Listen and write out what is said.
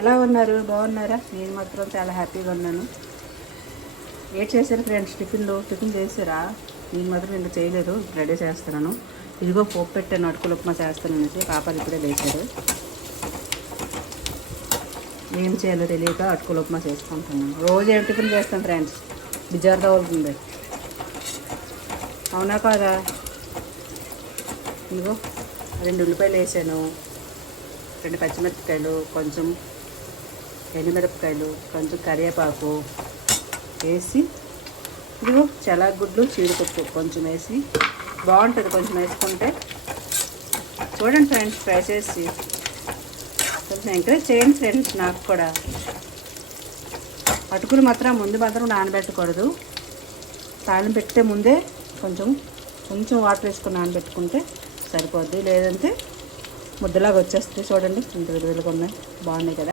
ఎలా ఉన్నారు? బాగున్నారా? నేను మాత్రం చాలా హ్యాపీగా ఉన్నాను. ఏం చేశారు ఫ్రెండ్స్? టిఫిన్ చేసారా? నేను మాత్రం ఇంకా చేయలేదు, రెడీ చేస్తున్నాను. ఇదిగో పోపు పెట్టాను, అటుకులు ఉప్మా చేస్తాను అనేసి పాపలు ఇప్పుడే లేచారు. ఏం చేయాలో తెలియక అటుకులు ఉప్మా చేసుకుంటున్నాను. రోజు ఏం టిఫిన్ చేస్తాను ఫ్రెండ్స్, బిజార్గా అవుతుంది. అవునా కాదా? ఇదిగో 2 ఉల్లిపాయలు వేసాను, 2 పచ్చిమిరపకాయలు, కొంచెం ఎండుమిరపకాయలు, కొంచెం కరివేపాకు వేసి, ఇదిగో గుడ్లు జీడిపప్పు కొంచెం వేసి బాగుంటుంది. కొంచెం వేసుకుంటే చూడండి ఫ్రెండ్స్, ట్రై చేసి కొంచెం ఎంకరేజ్ చేయండి ఫ్రెండ్స్. నాకు కూడా అటుకులు మాత్రం నానబెట్టకూడదు. తాళం పెట్టే ముందే కొంచెం వాటర్ వేసుకొని నానబెట్టుకుంటే సరిపోద్ది. లేదంటే ముద్దలాగా వచ్చేస్తుంది. చూడండి ఇంత విలువలుగా ఉన్నాయి, బాగున్నాయి కదా.